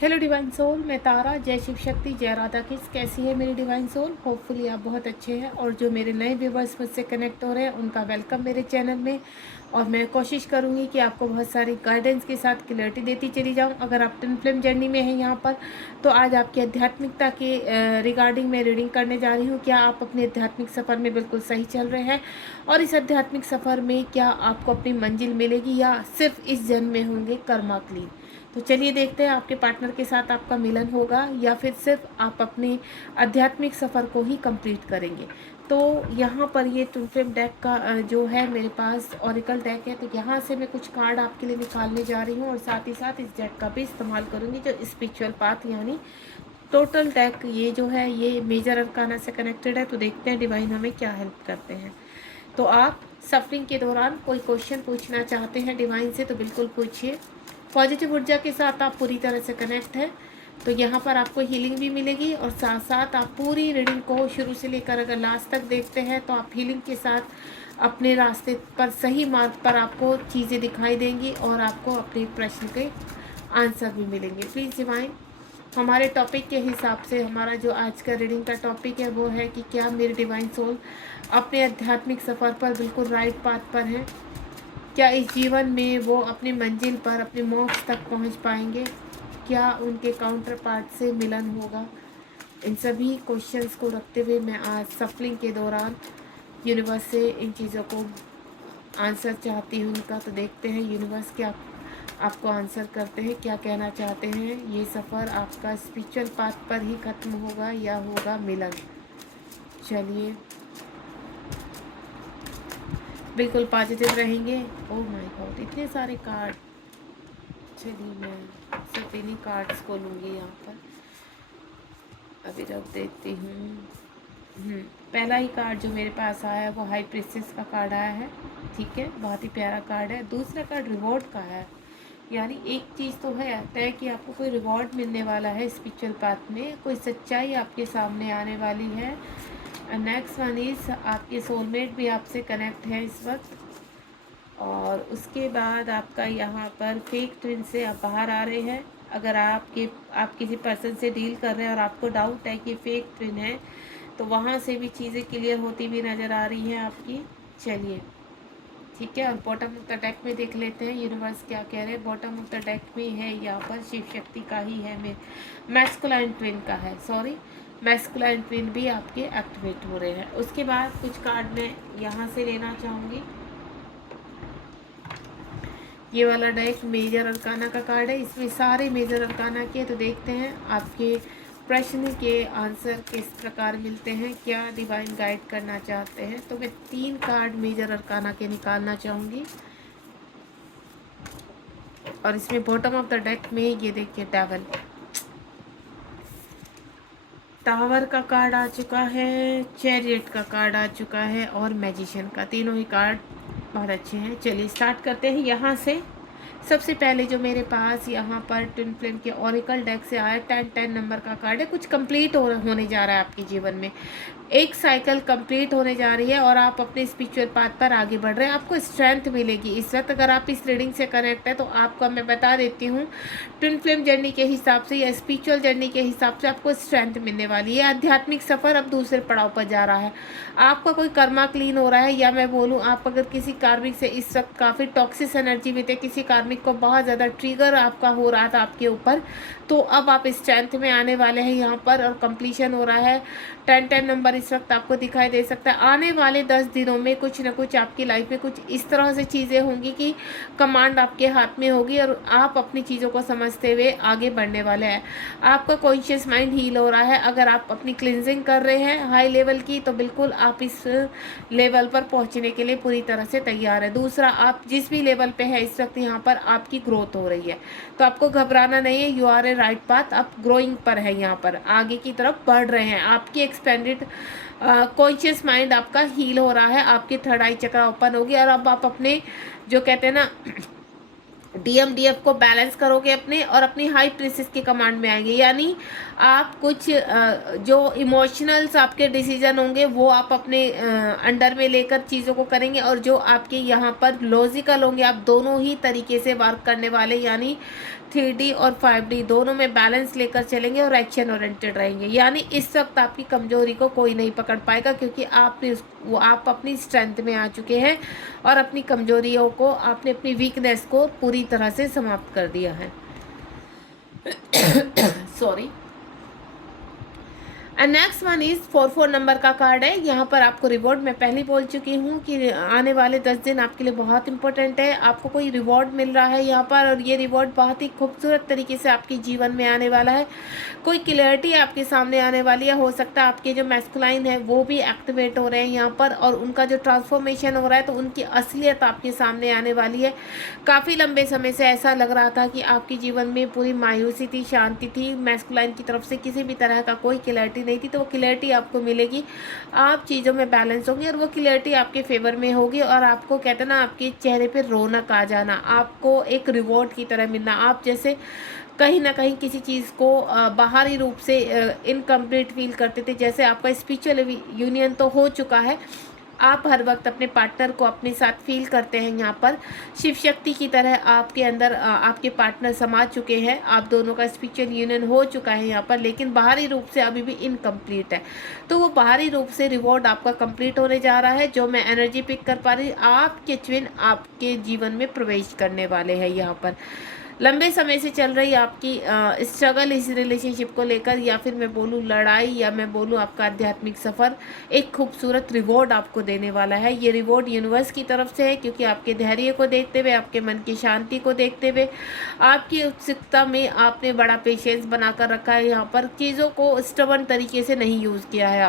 Hello divine soul, मैं तारा। जय शिव शक्ति, जय राधा किस। कैसी है मेरी डिवाइन सोल? होपफुली आप बहुत अच्छे हैं। और जो मेरे नए व्यूवर्स मुझसे कनेक्ट हो रहे हैं उनका वेलकम मेरे चैनल में। और मैं कोशिश करूंगी कि आपको बहुत सारी गाइडेंस के साथ क्लैरिटी देती चली जाऊं। अगर आप ट्विन फ्लेम जर्नी में हैं यहाँ पर, तो आज आपकी आध्यात्मिकता के रिगार्डिंग मैं रीडिंग करने जा रही हूँ। क्या आप अपने आध्यात्मिक सफ़र में बिल्कुल सही चल रहे हैं? और इस आध्यात्मिक सफ़र में क्या आपको अपनी मंजिल मिलेगी, या सिर्फ इस जन्म में होंगे कर्मा क्लीन? तो चलिए देखते हैं आपके पार्टनर के साथ आपका मिलन होगा, या फिर सिर्फ आप अपने आध्यात्मिक सफ़र को ही कंप्लीट करेंगे। तो यहाँ पर ये ट्विन फ्लेम डेक का जो है मेरे पास ऑरिकल डेक है। तो यहाँ से मैं कुछ कार्ड आपके लिए निकालने जा रही हूँ, और साथ ही साथ इस डेक का भी इस्तेमाल करूँगी जो स्पिरिचुअल पाथ यानी टोटल डेक ये जो है ये मेजर अरकाना से कनेक्टेड है। तो देखते हैं डिवाइन हमें क्या हेल्प करते हैं। तो आप सफरिंग के दौरान कोई क्वेश्चन पूछना चाहते हैं डिवाइन से तो बिल्कुल पूछिए। पॉजिटिव ऊर्जा के साथ आप पूरी तरह से कनेक्ट हैं, तो यहाँ पर आपको हीलिंग भी मिलेगी। और साथ साथ आप पूरी रीडिंग को शुरू से लेकर अगर लास्ट तक देखते हैं तो आप हीलिंग के साथ अपने रास्ते पर, सही मार्ग पर आपको चीज़ें दिखाई देंगी और आपको अपने प्रश्न के आंसर भी मिलेंगे। प्लीज़ डिवाइन हमारे टॉपिक के हिसाब से, हमारा जो आज का रीडिंग का टॉपिक है वो है कि क्या मेरे डिवाइन सोल अपने आध्यात्मिक सफ़र पर बिल्कुल राइट पाथ पर हैं? क्या इस जीवन में वो अपनी मंजिल पर, अपने मोक्ष तक पहुंच पाएंगे? क्या उनके काउंटर पार्ट से मिलन होगा? इन सभी क्वेश्चंस को रखते हुए मैं आज सफलिंग के दौरान यूनिवर्स से इन चीज़ों को आंसर चाहती हूँ उनका। तो देखते हैं यूनिवर्स क्या आपको आंसर करते हैं, क्या कहना चाहते हैं। ये सफ़र आपका स्पिरिचुअल पाथ पर ही ख़त्म होगा या होगा मिलन? चलिए, बिल्कुल पॉजिटिव रहेंगे। ओह माय गॉड, इतने सारे कार्ड। चलिए मैं सिर्फ इन्हीं कार्ड्स को लूँगी यहाँ पर, अभी रख देती हूँ। पहला ही कार्ड जो मेरे पास आया है वो हाई प्रिंसेस का कार्ड आया है। ठीक है, बहुत ही प्यारा कार्ड है। दूसरा कार्ड रिवॉर्ड का है, यानी एक चीज़ तो है तय कि आपको कोई रिवॉर्ड मिलने वाला है स्पिरिचुअल पाथ में, कोई सच्चाई आपके सामने आने वाली है। नेक्स्ट वन इज़ आपके सोलमेट भी आपसे कनेक्ट है इस वक्त। और उसके बाद आपका यहाँ पर फेक ट्विन से आप बाहर आ रहे हैं। अगर आप किसी पर्सन से डील कर रहे हैं और आपको डाउट है कि फेक ट्विन है, तो वहाँ से भी चीज़ें क्लियर होती भी नज़र आ रही हैं आपकी। चलिए ठीक है, और बॉटम ऑफ द डेक में देख लेते हैं यूनिवर्स क्या कह रहे हैं। बॉटम ऑफ द डेक में है यहाँ पर शिव शक्ति का ही है, में मैस्कुलाइन ट्विन का है, सॉरी मैस्कुलाइन ट्विन भी आपके एक्टिवेट हो रहे हैं। उसके बाद कुछ कार्ड मैं यहाँ से लेना चाहूँगी। ये वाला डेक मेजर अरकाना का कार्ड है, इसमें सारे मेजर अरकाना के। तो देखते हैं आपके प्रश्न के आंसर किस प्रकार मिलते हैं, क्या डिवाइन गाइड करना चाहते हैं। तो मैं 3 कार्ड मेजर अरकाना के निकालना चाहूँगी। और इसमें बॉटम ऑफ द डेक में ये देखिए डेविल, टावर का कार्ड आ चुका है, चैरियट का कार्ड आ चुका है, और मैजिशियन का। तीनों ही कार्ड बहुत अच्छे हैं। चलिए स्टार्ट करते हैं यहाँ से। सबसे पहले जो मेरे पास यहाँ पर ट्विन फ्लेम के ओरेकल डेक से आया 10-10 नंबर का कार्ड है। कुछ कंप्लीट होने जा रहा है आपके जीवन में, एक साइकिल कंप्लीट होने जा रही है और आप अपने स्पिरिचुअल पाथ पर आगे बढ़ रहे हैं। आपको स्ट्रेंथ मिलेगी इस वक्त। अगर आप इस रीडिंग से कनेक्ट है तो आपको मैं बता देती हूँ, ट्विन फ्लेम जर्नी के हिसाब से या स्पिरिचुअल जर्नी के हिसाब से आपको स्ट्रेंथ मिलने वाली है। आध्यात्मिक सफ़र अब दूसरे पड़ाव पर जा रहा है। आपका कोई कर्मा क्लीन हो रहा है, या मैं बोलूँ आप अगर किसी कार्मिक से इस वक्त काफ़ी टॉक्सिक एनर्जी में थे, किसी कार्मिक को बहुत ज़्यादा ट्रिगर आपका हो रहा था आपके ऊपर, तो अब आप स्ट्रेंथ में आने वाले हैं यहाँ पर, और कंप्लीशन हो रहा है। 10-10 नंबर इस वक्त आपको दिखाई दे सकता है। आने वाले 10 दिनों में कुछ ना कुछ आपकी लाइफ में कुछ इस तरह से चीज़ें होंगी कि कमांड आपके हाथ में होगी और आप अपनी चीज़ों को समझते हुए आगे बढ़ने वाले हैं। आपका कॉन्शियस माइंड हील हो रहा है। अगर आप अपनी क्लिनजिंग कर रहे हैं हाई लेवल की, तो बिल्कुल आप इस लेवल पर पहुंचने के लिए पूरी तरह से तैयार है। दूसरा, आप जिस भी लेवल पे है इस वक्त यहाँ पर आपकी ग्रोथ हो रही है, तो आपको घबराना नहीं है। You are a right path, आप ग्रोइंग पर है, यहाँ पर आगे की तरफ बढ़ रहे हैं। आपकी एक्सपेंडेड कॉन्शियस माइंड आपका हील हो रहा है, आपकी थर्ड आई चक्र ओपन होगी, और अब आप अपने जो कहते हैं ना DMDF को बैलेंस करोगे अपने, और अपनी हाई प्रिंसेस के कमांड में आएंगे। यानी आप कुछ जो इमोशनल्स आपके डिसीजन होंगे वो आप अपने अंडर में लेकर चीज़ों को करेंगे, और जो आपके यहाँ पर लॉजिकल होंगे आप दोनों ही तरीके से वर्क करने वाले, यानी 3D और 5D दोनों में बैलेंस लेकर चलेंगे और एक्शन ओरिएंटेड रहेंगे। यानी इस वक्त आपकी कमजोरी को कोई नहीं पकड़ पाएगा, क्योंकि आप अपनी स्ट्रेंथ में आ चुके हैं और अपनी कमजोरियों को, आपने अपनी वीकनेस को पूरी तरह से समाप्त कर दिया है। Sorry. And next one is 4 number का कार्ड है। यहाँ पर आपको रिवॉर्ड, मैं पहले बोल चुकी हूँ कि आने वाले 10 दिन आपके लिए बहुत इंपॉर्टेंट है। आपको कोई रिवॉर्ड मिल रहा है यहाँ पर, और ये रिवॉर्ड बहुत ही खूबसूरत तरीके से आपके जीवन में आने वाला है। कोई क्लियरिटी आपके सामने आने वाली है। हो सकता है आपके जो मैस्कुलाइन है वो भी एक्टिवेट हो रहे हैं यहाँ पर, और उनका जो ट्रांसफॉर्मेशन हो रहा है तो उनकी असलियत आपके सामने आने वाली है। काफ़ी लंबे समय से ऐसा लग रहा था कि आपके जीवन में पूरी मायूसी थी, शांति थी, मैस्कुलाइन की तरफ से किसी भी तरह का कोई क्लैरिटी नहीं थी, तो वो क्लैरिटी आपको मिलेगी। आप चीज़ों में बैलेंस होंगे और वो क्लैरिटी आपके फेवर में होगी, और आपको कहते हैं ना, आपके चेहरे पे रौनक आ जाना, आपको एक रिवॉर्ड की तरह मिलना। आप जैसे कहीं ना कहीं किसी चीज़ को बाहरी रूप से इनकम्प्लीट फील करते थे, जैसे आपका स्पिरिचुअल यूनियन तो हो चुका है, आप हर वक्त अपने पार्टनर को अपने साथ फील करते हैं। यहाँ पर शिव शक्ति की तरह आपके अंदर आपके पार्टनर समा चुके हैं, आप दोनों का स्पिरिचुअल यूनियन हो चुका है यहाँ पर, लेकिन बाहरी रूप से अभी भी इनकम्प्लीट है। तो वो बाहरी रूप से रिवॉर्ड आपका कंप्लीट होने जा रहा है। जो मैं एनर्जी पिक कर पा रही, आपके ट्विन आपके जीवन में प्रवेश करने वाले हैं यहाँ पर। लंबे समय से चल रही आपकी स्ट्रगल इस रिलेशनशिप को लेकर, या फिर मैं बोलूँ लड़ाई, या मैं बोलूँ आपका आध्यात्मिक सफ़र, एक खूबसूरत रिवॉर्ड आपको देने वाला है। ये रिवॉर्ड यूनिवर्स की तरफ से है, क्योंकि आपके धैर्य को देखते हुए, आपके मन की शांति को देखते हुए, आपकी उत्सुकता में आपने बड़ा पेशेंस बनाकर रखा है। यहाँ पर चीज़ों को स्टबर्न तरीके से नहीं यूज़ किया है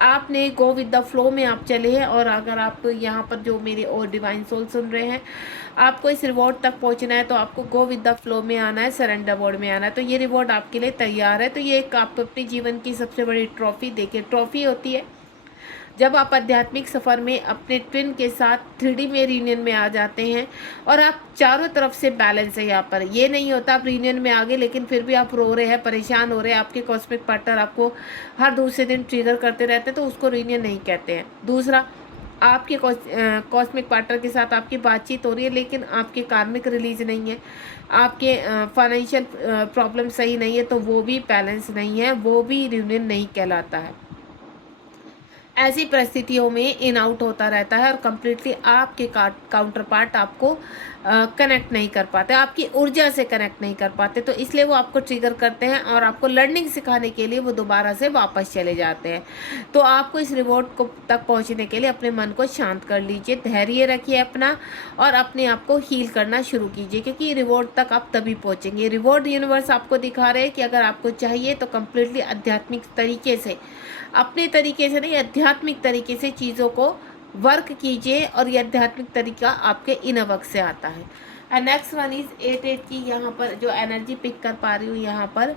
आपने गो विद द फ्लो में आप चले हैं। और अगर आप यहाँ पर जो मेरे और डिवाइन सोल सुन रहे हैं, आपको इस रिवॉर्ड तक पहुँचना है, तो आपको गो विद द फ्लो में आना है, सरेंडर मोड में आना है। तो ये रिवॉर्ड आपके लिए तैयार है। तो ये एक आप अपने जीवन की सबसे बड़ी ट्रॉफी, देखिए ट्रॉफी होती है जब आप आध्यात्मिक सफ़र में अपने ट्विन के साथ 3D में रीयूनियन में आ जाते हैं, और आप चारों तरफ से बैलेंस है। यहाँ पर ये नहीं होता आप रीयूनियन में आ गए लेकिन फिर भी आप रो रहे हैं, परेशान हो रहे हैं, आपके कॉस्मिक पार्टनर आपको हर दूसरे दिन ट्रिगर करते रहते हैं, तो उसको रीयूनियन नहीं कहते हैं। दूसरा, आपके कॉस्मिक पार्टनर के साथ आपकी बातचीत हो रही है लेकिन आपके कार्मिक रिलीज नहीं है, आपके फाइनेंशियल प्रॉब्लम सही नहीं है, तो वो भी बैलेंस नहीं है, वो भी रीयूनियन नहीं कहलाता है। ऐसी परिस्थितियों में इन आउट होता रहता है, और कम्प्लीटली आपके काउंटर पार्ट आपको कनेक्ट नहीं कर पाते, आपकी ऊर्जा से कनेक्ट नहीं कर पाते, तो इसलिए वो आपको ट्रिगर करते हैं और आपको लर्निंग सिखाने के लिए वो दोबारा से वापस चले जाते हैं। तो आपको इस रिवॉर्ड को तक पहुंचने के लिए अपने मन को शांत कर लीजिए, धैर्य रखिए अपना, और अपने आप को हील करना शुरू कीजिए, क्योंकि रिवॉर्ड तक आप तभी पहुँचेंगे। रिवॉर्ड यूनिवर्स आपको दिखा रहे हैं कि अगर आपको चाहिए तो कम्प्लीटली आध्यात्मिक तरीके से, अपने तरीके से नहीं, आध्यात्मिक तरीके से चीज़ों को वर्क कीजिए, और ये आध्यात्मिक तरीका आपके इनर वर्क से आता है। एंड नेक्स्ट वन इज 8 की यहाँ पर जो एनर्जी पिक कर पा रही हूँ, यहाँ पर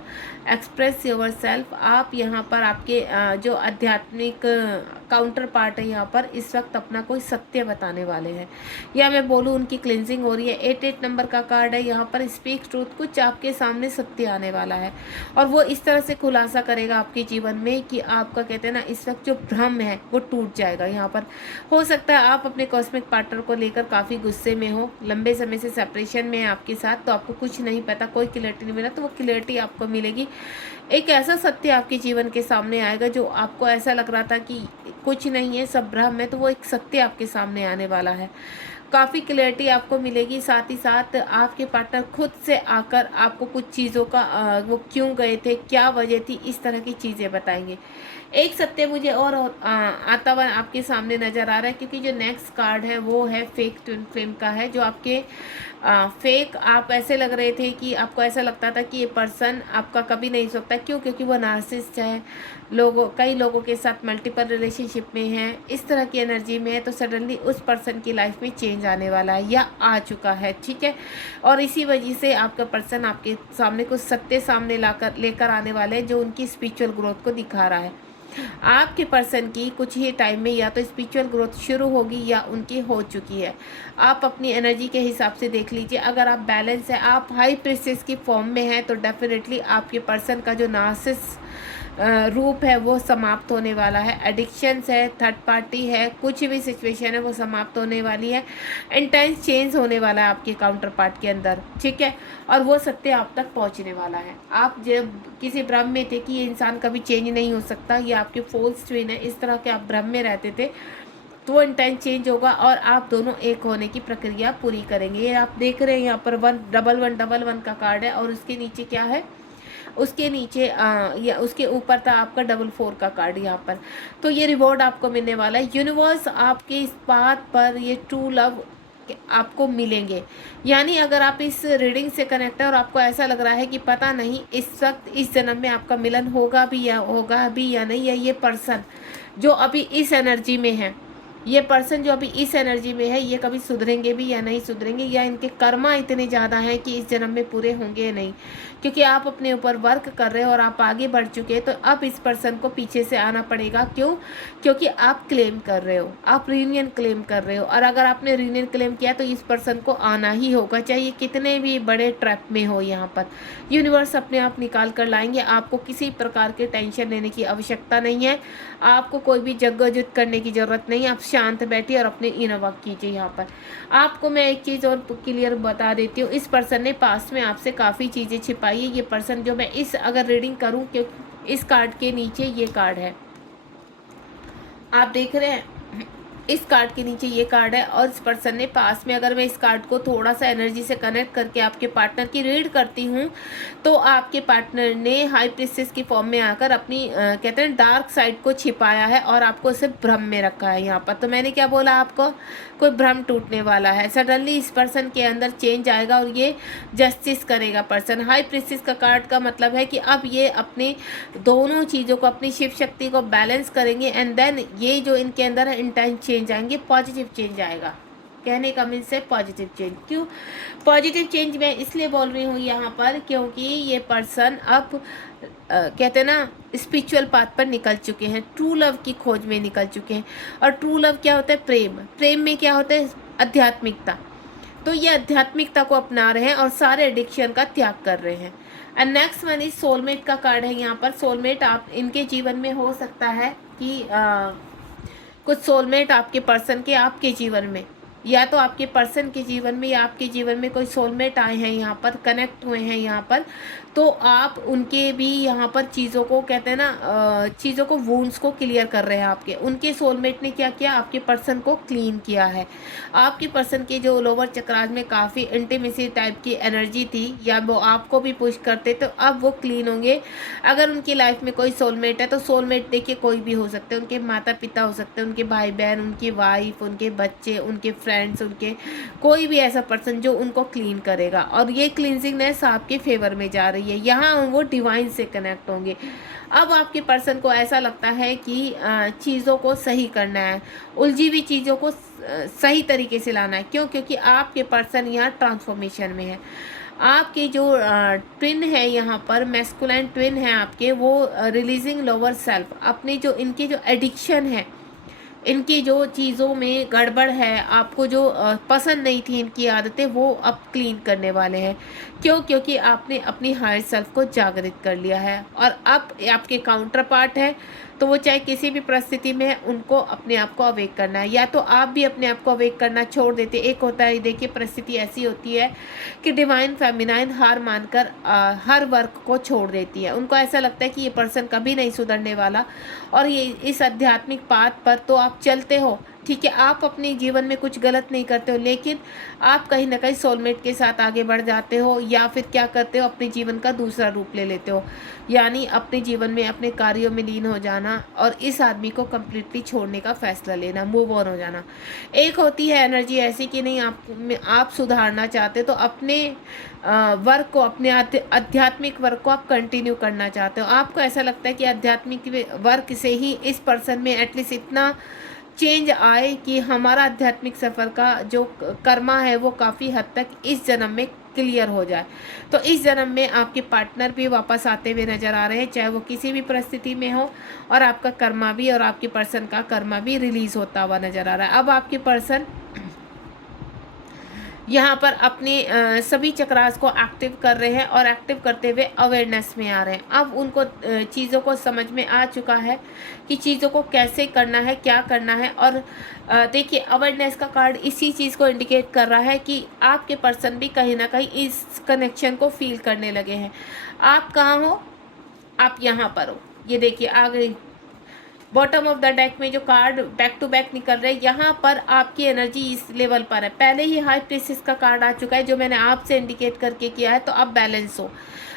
एक्सप्रेस योर सेल्फ। आप यहाँ पर आपके जो आध्यात्मिक काउंटर पार्ट है यहाँ पर इस वक्त अपना कोई सत्य बताने वाले हैं, या मैं बोलूँ उनकी क्लिनजिंग हो रही है। 8 नंबर का कार्ड है यहाँ पर, स्पीक ट्रूथ। कुछ आपके सामने सत्य आने वाला है, और वो इस तरह से खुलासा करेगा आपके जीवन में कि आपका कहते हैं ना, इस वक्त जो भ्रम है वो टूट जाएगा। यहाँ पर हो सकता है आप अपने कॉस्मिक पार्टनर को लेकर काफ़ी गुस्से में हो, लंबे समय से सेपरेशन में है आपके साथ, तो आपको कुछ नहीं पता, कोई क्लैरिटी नहीं मिला, तो वो क्लैरिटी आपको मिलेगी। एक ऐसा सत्य आपके जीवन के सामने आएगा जो आपको ऐसा लग रहा था कि कुछ नहीं है, सब भ्रम है, तो वो एक सत्य आपके सामने आने वाला है। काफ़ी क्लैरिटी आपको मिलेगी। साथ ही साथ आपके पार्टनर खुद से आकर आपको कुछ चीज़ों का वो क्यों गए थे, क्या वजह थी, इस तरह की चीज़ें बताएंगे। एक सत्य मुझे और आता हुआ आपके सामने नज़र आ रहा है, क्योंकि जो नेक्स्ट कार्ड है वो है फेक ट्विन फ्लेम का है। जो आपके फेक आप ऐसे लग रहे थे कि आपको ऐसा लगता था कि ये पर्सन आपका कभी नहीं सकता। क्यों? क्योंकि वो नार्सिसिस्ट है, कई लोगों के साथ मल्टीपल रिलेशनशिप में है, इस तरह की एनर्जी में है, तो सडनली उस पर्सन की लाइफ में चेंज आने वाला है या आ चुका है, ठीक है। और इसी वजह से आपका पर्सन आपके सामने कुछ सत्य सामने लेकर आने वाले हैं जो उनकी स्पिरिचुअल ग्रोथ को दिखा रहा है। आपके पर्सन की कुछ ही टाइम में या तो स्पिरिचुअल ग्रोथ शुरू होगी या उनकी हो चुकी है। आप अपनी एनर्जी के हिसाब से देख लीजिए। अगर आप बैलेंस है, आप हाई प्रिंसेस की फॉर्म में हैं, तो डेफिनेटली आपके पर्सन का जो नार्सिस रूप है वो समाप्त होने वाला है। एडिक्शंस है, थर्ड पार्टी है, कुछ भी सिचुएशन है वो समाप्त होने वाली है। इंटेंस चेंज होने वाला है आपके काउंटर पार्ट के अंदर, ठीक है। और वो सत्य आप तक पहुंचने वाला है। आप जब किसी भ्रम में थे कि ये इंसान कभी चेंज नहीं हो सकता, ये आपके फॉल्स ट्विन है, इस तरह के आप भ्रम में रहते थे, तो वो इंटेंस चेंज होगा और आप दोनों एक होने की प्रक्रिया पूरी करेंगे। ये आप देख रहे हैं यहाँ पर 11111 का कार्ड है और उसके नीचे क्या है, उसके नीचे या उसके ऊपर था आपका 44 का कार्ड यहाँ पर। तो ये रिवॉर्ड आपको मिलने वाला है। यूनिवर्स आपके इस बात पर ये ट्रू लव आपको मिलेंगे। यानी अगर आप इस रीडिंग से कनेक्ट है और आपको ऐसा लग रहा है कि पता नहीं इस वक्त इस जन्म में आपका मिलन होगा भी या नहीं, या ये पर्सन जो अभी इस एनर्जी में है, ये पर्सन जो अभी इस एनर्जी में है, ये कभी सुधरेंगे भी या नहीं सुधरेंगे, या इनके कर्मा इतने ज़्यादा हैं कि इस जन्म में पूरे होंगे या नहीं। क्योंकि आप अपने ऊपर वर्क कर रहे हो और आप आगे बढ़ चुके हैं, तो अब इस पर्सन को पीछे से आना पड़ेगा। क्यों? क्योंकि आप क्लेम कर रहे हो, आप रीयूनियन क्लेम कर रहे हो, और अगर आपने रीयूनियन क्लेम किया तो इस पर्सन को आना ही होगा, चाहे कितने भी बड़े ट्रैप में हो। यहाँ पर यूनिवर्स अपने आप निकाल कर लाएंगे। आपको किसी प्रकार के टेंशन लेने की आवश्यकता नहीं है, आपको कोई भी जग्गोजुद करने की ज़रूरत नहीं है। आप शांत बैठिए और अपने इनर वर्क कीजिए। यहाँ पर आपको मैं एक चीज़ और क्लियर बता देती हूँ, इस पर्सन ने पास्ट में आपसे काफ़ी चीज़ें छिपाई है। ये पर्सन जो मैं इस अगर रीडिंग करूँ, कि इस कार्ड के नीचे ये कार्ड है, आप देख रहे हैं, इस कार्ड के नीचे ये कार्ड है, और इस पर्सन ने पास में, अगर मैं इस कार्ड को थोड़ा सा एनर्जी से कनेक्ट करके आपके पार्टनर की रीड करती हूँ, तो आपके पार्टनर ने हाई प्रिंसेस की फॉर्म में आकर अपनी कहते हैं डार्क साइड को छिपाया है और आपको सिर्फ भ्रम में रखा है। यहाँ पर तो मैंने क्या बोला आपको, कोई भ्रम टूटने वाला है। सडनली इस पर्सन के अंदर चेंज आएगा और ये जस्टिस करेगा पर्सन। हाई प्रिंसेस का कार्ड का मतलब है कि अब ये अपने दोनों चीज़ों को, अपनी शिव शक्ति को बैलेंस करेंगे, एंड देन ये जो इनके अंदर है इंटेंस चेंज आएंगे, पॉजिटिव चेंज आएगा। कहने का मीन्स है पॉजिटिव चेंज। क्यों पॉजिटिव चेंज मैं इसलिए बोल रही हूँ यहाँ पर, क्योंकि ये पर्सन अब कहते हैं ना स्पिरिचुअल पाथ पर निकल चुके हैं, ट्रू लव की खोज में निकल चुके हैं। और ट्रू लव क्या होता है? प्रेम। प्रेम में क्या होता है? आध्यात्मिकता। तो ये आध्यात्मिकता को अपना रहे हैं और सारे एडिक्शन का त्याग कर रहे हैं। And next one is soulmate का कार्ड है यहाँ पर। सोलमेट आप इनके जीवन में हो सकता है कि कुछ सोलमेट आपके पर्सन के आपके जीवन में, या तो आपके पर्सन के जीवन में या आपके जीवन में कोई सोलमेट आए हैं, यहाँ पर कनेक्ट हुए हैं यहाँ पर, तो आप उनके भी यहाँ पर चीज़ों को कहते हैं ना चीज़ों को, वुंड्स को क्लियर कर रहे हैं आपके। उनके सोलमेट ने क्या किया? आपके पर्सन को क्लीन किया है। आपके पर्सन के जो लोअर चक्रास में काफ़ी इंटीमेसी टाइप की एनर्जी थी, या वो आपको भी पुश करते, तो अब वो क्लीन होंगे। अगर उनकी लाइफ में कोई सोलमेट है, तो सोलमेट देखिए कोई भी हो सकते हैं, उनके माता पिता हो सकते हैं, उनके भाई बहन, उनकी वाइफ, उनके बच्चे, उनके फ्रेंड्स, उनके कोई भी ऐसा पर्सन जो उनको क्लीन करेगा। और ये क्लींजिंगनेस आपके फेवर में जा रही है, यहाँ वो डिवाइन से कनेक्ट होंगे। अब आपके पर्सन को ऐसा लगता है कि चीज़ों को सही करना है, उलझी हुई चीज़ों को सही तरीके से लाना है। क्यों? क्योंकि आपके पर्सन यहाँ ट्रांसफॉर्मेशन में है। आपके जो ट्विन है यहाँ पर, मैस्कुलाइन ट्विन है आपके, वो रिलीजिंग लोअर सेल्फ, अपने जो इनके जो एडिक्शन है, इनकी जो चीज़ों में गड़बड़ है, आपको जो पसंद नहीं थी इनकी आदतें, वो अब क्लीन करने वाले हैं। क्यों? क्योंकि आपने अपनी हायर सेल्फ को जागृत कर लिया है। और अब आपके काउंटर पार्ट है, तो वो चाहे किसी भी परिस्थिति में है, उनको अपने आप को अवेक करना है, या तो आप भी अपने आप को अवेक करना छोड़ देते। एक होता है, देखिए परिस्थिति ऐसी होती है कि डिवाइन फेमिनाइन हार मानकर हर वर्क को छोड़ देती है। उनको ऐसा लगता है कि ये पर्सन कभी नहीं सुधरने वाला, और ये इस आध्यात्मिक पाथ पर तो आप चलते हो, ठीक है, आप अपने जीवन में कुछ गलत नहीं करते हो, लेकिन आप कहीं ना कहीं सोलमेट के साथ आगे बढ़ जाते हो, या फिर क्या करते हो, अपने जीवन का दूसरा रूप ले लेते हो, यानी अपने जीवन में अपने कार्यों में लीन हो जाना और इस आदमी को कम्प्लीटली छोड़ने का फैसला लेना, मूव ऑन हो जाना। एक होती है एनर्जी ऐसी कि नहीं, आप सुधारना चाहते हो, तो अपने वर्क को, अपने आध्यात्मिक वर्क को आप कंटिन्यू करना चाहते हो। आपको ऐसा लगता है कि आध्यात्मिक वर्क से ही इस पर्सन में एटलीस्ट इतना चेंज आए कि हमारा आध्यात्मिक सफ़र का जो कर्मा है वो काफ़ी हद तक इस जन्म में क्लियर हो जाए। तो इस जन्म में आपके पार्टनर भी वापस आते हुए नजर आ रहे हैं, चाहे वो किसी भी परिस्थिति में हो, और आपका कर्मा भी और आपके पर्सन का कर्मा भी रिलीज होता हुआ नजर आ रहा है। अब आपके पर्सन यहाँ पर अपने सभी चक्रास को एक्टिव कर रहे हैं और एक्टिव करते हुए अवेयरनेस में आ रहे हैं। अब उनको चीज़ों को समझ में आ चुका है कि चीज़ों को कैसे करना है, क्या करना है। और देखिए, अवेयरनेस का कार्ड इसी चीज़ को इंडिकेट कर रहा है कि आपके पर्सन भी कहीं ना कहीं इस कनेक्शन को फील करने लगे हैं। आप कहाँ हो? आप यहाँ पर हो। ये देखिए, आ गई बॉटम ऑफ द डेक में जो कार्ड बैक टू बैक निकल रहे हैं, यहाँ पर आपकी एनर्जी इस लेवल पर है। पहले ही हाई प्रीसेस का कार्ड आ चुका है जो मैंने आपसे इंडिकेट करके किया है। तो अब बैलेंस हो,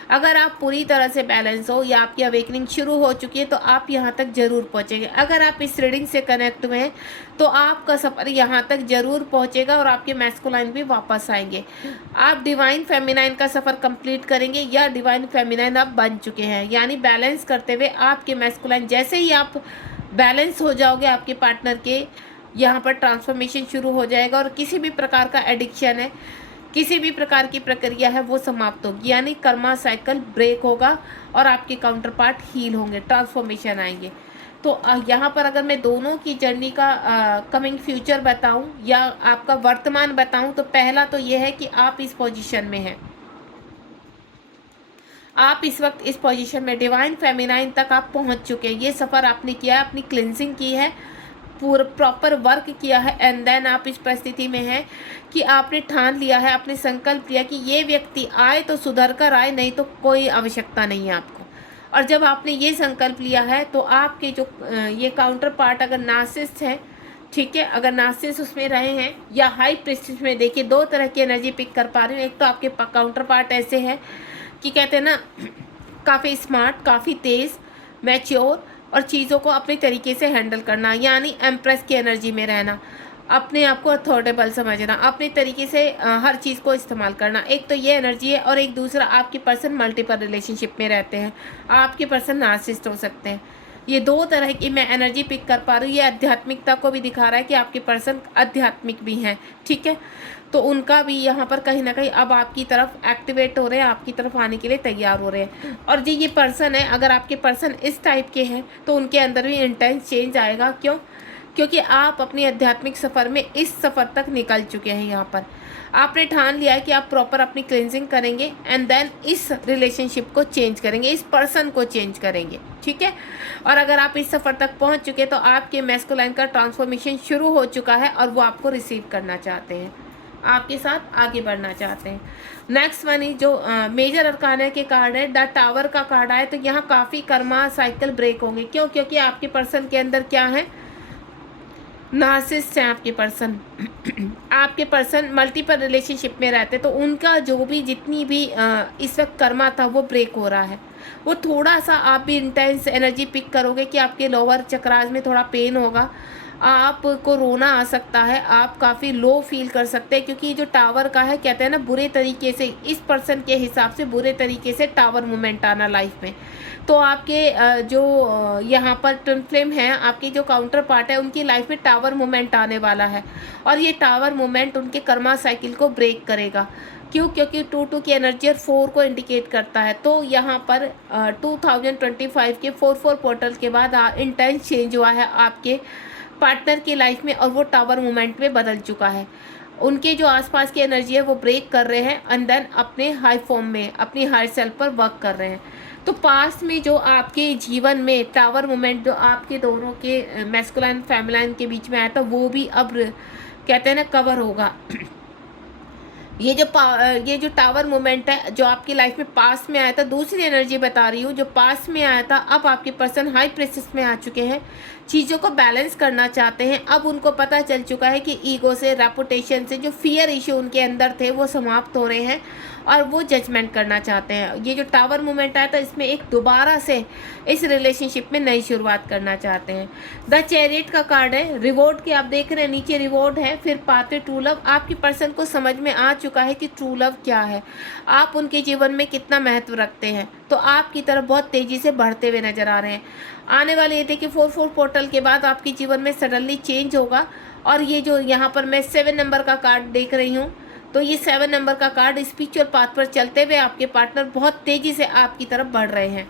अगर आप पूरी तरह से बैलेंस हो या आपकी अवेकनिंग शुरू हो चुकी है तो आप यहाँ तक जरूर पहुँचेंगे। अगर आप इस रीडिंग से कनेक्ट हुए हैं तो आपका सफ़र यहाँ तक जरूर पहुँचेगा और आपके मैस्कुलाइन भी वापस आएंगे। आप डिवाइन फेमिनाइन का सफ़र कंप्लीट करेंगे या डिवाइन फेमिनाइन आप बन चुके हैं, यानी बैलेंस करते हुए आपके मैस्कुलाइन, जैसे ही आप बैलेंस हो जाओगे आपके पार्टनर के, यहाँ पर ट्रांसफॉर्मेशन शुरू हो जाएगा और किसी भी प्रकार का एडिक्शन है, किसी भी प्रकार की प्रक्रिया है, वो समाप्त होगी, यानी कर्मा साइकिल ब्रेक होगा और आपके काउंटर पार्ट हील होंगे, ट्रांसफॉर्मेशन आएंगे। तो यहाँ पर अगर मैं दोनों की जर्नी का कमिंग फ्यूचर बताऊं या आपका वर्तमान बताऊं, तो पहला तो ये है कि आप इस पोजीशन में हैं, आप इस वक्त इस पोजीशन में डिवाइन फेमिनाइन तक आप पहुंच चुके हैं। ये सफ़र आपने किया है, अपनी क्लिनजिंग की है, पूरा प्रॉपर वर्क किया है, एंड देन आप इस परिस्थिति में हैं कि आपने ठान लिया है, आपने संकल्प लिया कि ये व्यक्ति आए तो सुधर कर आए, नहीं तो कोई आवश्यकता नहीं है आपको। और जब आपने ये संकल्प लिया है तो आपके जो ये काउंटर पार्ट अगर नार्सिसिस्ट है, ठीक है, अगर नार्सिसिस्ट उसमें रहे हैं या हाई प्रीस्टिज में, देखिए दो तरह की एनर्जी पिक कर पा रही हूँ। एक तो आपके काउंटर पार्ट ऐसे है कि कहते हैं ना, काफ़ी स्मार्ट, काफ़ी तेज़, मैच्योर और चीज़ों को अपने तरीके से हैंडल करना, यानी एम्प्रेस की एनर्जी में रहना, अपने आप को अथॉरिटेबल समझना, अपने तरीके से हर चीज़ को इस्तेमाल करना। एक तो ये एनर्जी है, और एक दूसरा आपके पर्सन मल्टीपल रिलेशनशिप में रहते हैं, आपके पर्सन नार्सिसिस्ट हो सकते हैं। ये दो तरह की मैं एनर्जी पिक कर पा रही हूँ। ये आध्यात्मिकता को भी दिखा रहा है कि आपके पर्सन आध्यात्मिक भी हैं, ठीक है। तो उनका भी यहाँ पर कहीं ना कहीं अब आपकी तरफ एक्टिवेट हो रहे हैं, आपकी तरफ आने के लिए तैयार हो रहे हैं। और जो ये पर्सन है, अगर आपके पर्सन इस टाइप के हैं तो उनके अंदर भी इंटेंस चेंज आएगा। क्यों? क्योंकि आप अपनी आध्यात्मिक सफ़र में इस सफ़र तक निकल चुके हैं। यहाँ पर आपने ठान लिया है कि आप प्रॉपर अपनी क्लिनजिंग करेंगे एंड देन इस रिलेशनशिप को चेंज करेंगे, इस पर्सन को चेंज करेंगे, ठीक है। और अगर आप इस सफ़र तक पहुँच चुके तो आपके मैस्कुलाइन का ट्रांसफॉर्मेशन शुरू हो चुका है और वो आपको रिसीव करना चाहते हैं, आपके साथ आगे बढ़ना चाहते हैं। नेक्स्ट वन जो मेजर अरकाना के कार्ड है, द टावर का कार्ड आए, तो यहाँ काफ़ी कर्मा साइकिल ब्रेक होंगे। क्यों? क्योंकि आपके पर्सन के अंदर क्या है, नार्सिसिस्ट हैं आपके पर्सन। आपके पर्सन मल्टीपल रिलेशनशिप में रहते, तो उनका जो भी जितनी भी इस वक्त कर्मा था वो ब्रेक हो रहा है। वो थोड़ा सा आप भी इंटेंस एनर्जी पिक करोगे कि आपके लोअर चक्रास में थोड़ा पेन होगा, आपको रोना आ सकता है, आप काफ़ी लो फील कर सकते हैं, क्योंकि जो टावर का है, कहते हैं ना, बुरे तरीके से, इस पर्सन के हिसाब से बुरे तरीके से टावर मूवमेंट आना लाइफ में। तो आपके जो यहाँ पर ट्विन फ्लेम है, आपकी जो काउंटर पार्ट है, उनकी लाइफ में टावर मूवमेंट आने वाला है और ये टावर मूवमेंट उनके कर्मा साइकिल को ब्रेक करेगा। क्यों? क्योंकि 2 की एनर्जी और 4 को इंडिकेट करता है। तो यहाँ पर 2025 के 4 पोर्टल के बाद इंटेंस चेंज हुआ है आपके पार्टनर की लाइफ में और वो टावर मूवमेंट में बदल चुका है। उनके जो आसपास की एनर्जी है वो ब्रेक कर रहे हैं एंड देन अपने हाई फॉर्म में, अपनी हायर सेल्फ पर वर्क कर रहे हैं। तो पास्ट में जो आपके जीवन में टावर मूवमेंट जो आपके दोनों के मैस्कुलाइन फेमिनाइन के बीच में आया था, वो भी अब कहते हैं ना कवर होगा। ये जो टावर मूवमेंट है जो आपकी लाइफ में पास्ट में आया था, दूसरी एनर्जी बता रही हूँ, जो पास्ट में आया था, अब आपके पर्सन हाई प्रेसिस में आ चुके हैं, चीज़ों को बैलेंस करना चाहते हैं। अब उनको पता चल चुका है कि ईगो से, रेपुटेशन से, जो फियर इशू उनके अंदर थे वो समाप्त हो रहे हैं और वो जजमेंट करना चाहते हैं। ये जो टावर मूवमेंट आया था, इसमें एक दोबारा से इस रिलेशनशिप में नई शुरुआत करना चाहते हैं। द चैरियट का कार्ड है, रिवॉर्ड की आप देख रहे हैं, नीचे रिवॉर्ड है, फिर पाते ट्रू लव। आपकी पर्सन को समझ में आ चुका है कि ट्रू लव क्या है, आप उनके जीवन में कितना महत्व रखते हैं, तो आपकी तरफ बहुत तेज़ी से बढ़ते हुए नजर आ रहे हैं। आने वाले ये देखिए 4 पोर्टल के बाद आपके जीवन में सडनली चेंज होगा। और ये जो यहाँ पर मैं 7 नंबर का कार्ड देख रही हूँ, तो ये 7 नंबर का कार्ड स्पिरिचुअल पाथ पर चलते हुए आपके पार्टनर बहुत तेज़ी से आपकी तरफ बढ़ रहे हैं।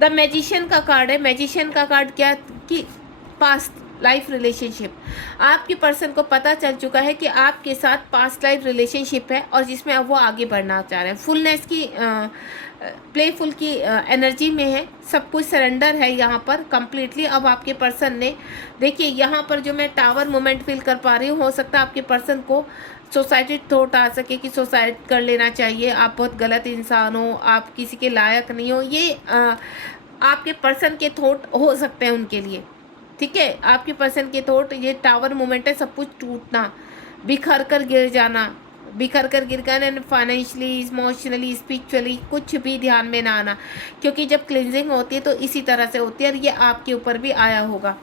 द मैजिशियन का कार्ड है। मैजिशियन का कार्ड क्या कि पास्ट लाइफ रिलेशनशिप, आपके पर्सन को पता चल चुका है कि आपके साथ पास्ट लाइफ रिलेशनशिप है और जिसमें अब वो आगे बढ़ना चाह रहे हैं। फुलनेस की प्लेफुल की एनर्जी में है, सब कुछ सरेंडर है यहाँ पर कंप्लीटली। अब आपके पर्सन ने देखिए यहाँ पर जो मैं टावर मोमेंट फील कर पा रही हूँ, हो सकता है आपके पर्सन को सोसाइटी थॉट आ सके कि सुसाइड कर लेना चाहिए, आप बहुत गलत इंसान हो, आप किसी के लायक नहीं हो। ये आपके पर्सन के थॉट हो सकते हैं उनके लिए, ठीक है। आपके पर्सन के थॉट, ये टावर मोमेंट है, सब कुछ टूटना, बिखर कर गिर जाना, बिखर कर गिर गए फाइनेंशियली, इमोशनली, स्पिरिचुअली, कुछ भी ध्यान में ना आना, क्योंकि जब क्लिनजिंग होती है तो इसी तरह से होती है और ये आपके ऊपर भी आया होगा।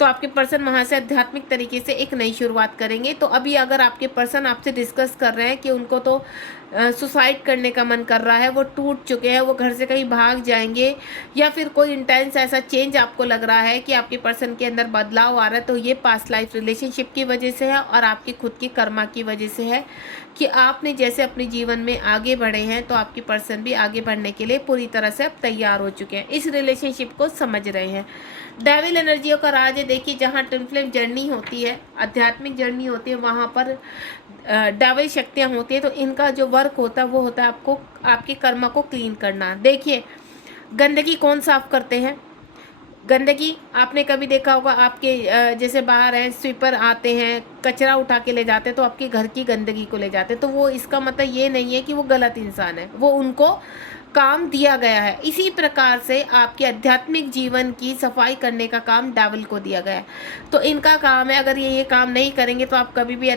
तो आपके पर्सन वहाँ से आध्यात्मिक तरीके से एक नई शुरुआत करेंगे। तो अभी अगर आपके पर्सन आपसे डिस्कस कर रहे हैं कि उनको तो सुसाइड करने का मन कर रहा है, वो टूट चुके हैं, वो घर से कहीं भाग जाएंगे, या फिर कोई इंटेंस ऐसा चेंज आपको लग रहा है कि आपके पर्सन के अंदर बदलाव आ रहा है, तो ये पास्ट लाइफ रिलेशनशिप की वजह से है और आपकी खुद की कर्मा की वजह से है कि आपने जैसे अपने जीवन में आगे बढ़े हैं, तो आपके पर्सन भी आगे बढ़ने के लिए पूरी तरह से अब तैयार हो चुके हैं, इस रिलेशनशिप को समझ रहे हैं। डेविल एनर्जियों का राज है। देखिए जहाँ ट्विन फ्लेम जर्नी होती है, आध्यात्मिक जर्नी होती है, वहाँ पर डेविल शक्तियाँ होती है। तो इनका जो वर्क होता है वो होता है आपको आपके कर्मा को क्लीन करना। देखिए गंदगी कौन साफ करते हैं? गंदगी आपने कभी देखा होगा, आपके जैसे बाहर है स्वीपर आते हैं, कचरा उठा के ले जाते हैं, तो आपके घर की गंदगी को ले जाते हैं। तो वो इसका मतलब ये नहीं है कि वो गलत इंसान है, वो उनको काम दिया गया है। इसी प्रकार से आपके आध्यात्मिक जीवन की सफाई करने का काम डेविल को दिया गया है। तो इनका काम है, अगर ये काम नहीं करेंगे तो आप कभी भी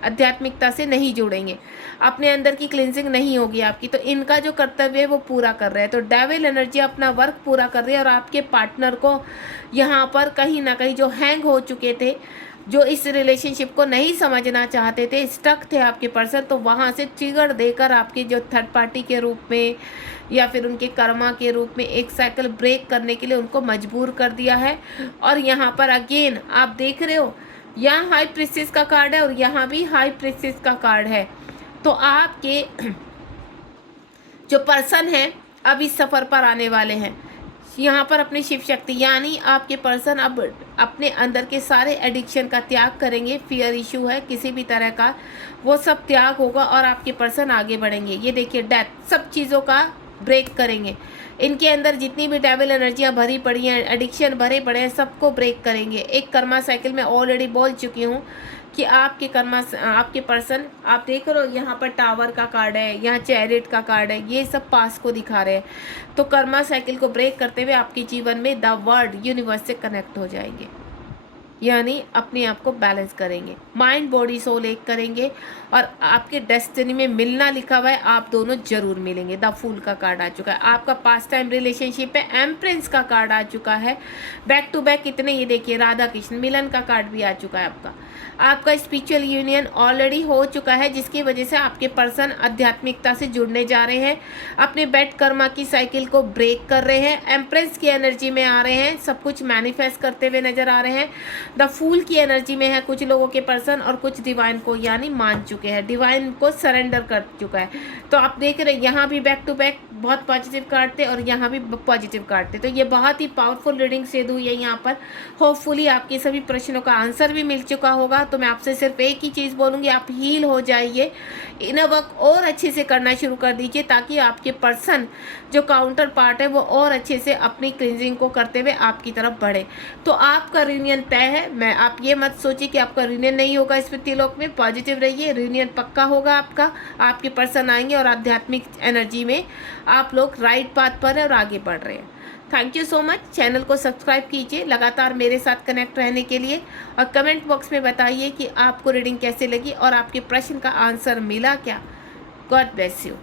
आध्यात्मिकता से नहीं जुड़ेंगे, अपने अंदर की क्लींजिंग नहीं होगी आपकी। तो इनका जो कर्तव्य है वो पूरा कर रहे हैं। तो डेविल एनर्जी अपना वर्क पूरा कर रही है और आपके पार्टनर को यहाँ पर कहीं ना कहीं जो हैंग हो चुके थे, जो इस रिलेशनशिप को नहीं समझना चाहते थे, स्टक थे आपके पर्सन, तो वहाँ से ट्रिगर देकर आपके जो थर्ड पार्टी के रूप में या फिर उनके कर्मा के रूप में एक साइकिल ब्रेक करने के लिए उनको मजबूर कर दिया है। और यहाँ पर अगेन आप देख रहे हो, यहाँ हाई प्रिंसेस का कार्ड है और यहाँ भी हाई प्रिंसेस का कार्ड है। तो आपके जो पर्सन है अब इस सफ़र पर आने वाले हैं, यहाँ पर अपनी शिव शक्ति, यानी आपके पर्सन अब अपने अंदर के सारे एडिक्शन का त्याग करेंगे। फियर इशू है किसी भी तरह का, वो सब त्याग होगा और आपके पर्सन आगे बढ़ेंगे। ये देखिए डेथ, सब चीज़ों का ब्रेक करेंगे। इनके अंदर जितनी भी डेविल एनर्जियाँ भरी पड़ी हैं, एडिक्शन भरे पड़े हैं, सबको ब्रेक करेंगे। एक कर्मा साइकिल में ऑलरेडी बोल चुकी हूँ कि आपके कर्मा, आपके पर्सन, आप देख रहे हो यहाँ पर टावर का कार्ड है, यहाँ चैरिट का कार्ड है, ये सब पास को दिखा रहे हैं। तो कर्मा साइकिल को ब्रेक करते हुए आपके जीवन में द वर्ल्ड यूनिवर्स से कनेक्ट हो जाएंगे, यानी अपने आप को बैलेंस करेंगे, माइंड बॉडी सोल एक करेंगे और आपके डेस्टिनी में मिलना लिखा हुआ है, आप दोनों जरूर मिलेंगे। द फूल का कार्ड आ चुका है, आपका पास्ट टाइम रिलेशनशिप है। एम्प्रेंस का कार्ड आ चुका है, बैक टू बैक कितने, ये देखिए राधा कृष्ण मिलन का कार्ड भी आ चुका है। आपका स्पिरिचुअल यूनियन ऑलरेडी हो चुका है, जिसकी वजह से आपके पर्सन आध्यात्मिकता से जुड़ने जा रहे हैं, अपने बैड कर्मा की साइकिल को ब्रेक कर रहे हैं, एम्प्रेस की एनर्जी में आ रहे हैं, सब कुछ मैनिफेस्ट करते हुए नजर आ रहे हैं। द फूल की एनर्जी में है कुछ लोगों के पर्सन और कुछ डिवाइन को यानी मान चुके हैं, डिवाइन को सरेंडर कर चुका है। तो आप देख रहे हैं यहाँ भी बैक टू बैक बहुत पॉजिटिव कार्ड थे और यहाँ भी पॉजिटिव कार्ड थे। तो ये बहुत ही पावरफुल रीडिंग सेध हुई है यहाँ पर। होपफुली आपके सभी प्रश्नों का आंसर भी मिल चुका होगा। तो मैं आपसे सिर्फ एक ही चीज़ बोलूँगी, आप हील हो जाइए, इनर वर्क और अच्छे से करना शुरू कर दीजिए, ताकि आपके पर्सन जो काउंटर पार्ट है वो और अच्छे से अपनी क्लिंजिंग को करते हुए आपकी तरफ बढ़े। तो आपका रीयूनियन तय है। मैं आप ये मत सोचिए कि आपका रीयूनियन नहीं होगा इस पृथ्वीलोक में, पॉजिटिव रहिए, रीयूनियन पक्का होगा आपका। आपके पर्सन आएंगे और आध्यात्मिक एनर्जी में आप लोग राइट पाथ पर है और आगे बढ़ रहे हैं। Thank you so much. Channel को सब्सक्राइब कीजिए लगातार मेरे साथ कनेक्ट रहने के लिए, और कमेंट बॉक्स में बताइए कि आपको रीडिंग कैसे लगी और आपके प्रश्न का आंसर मिला क्या। God bless you.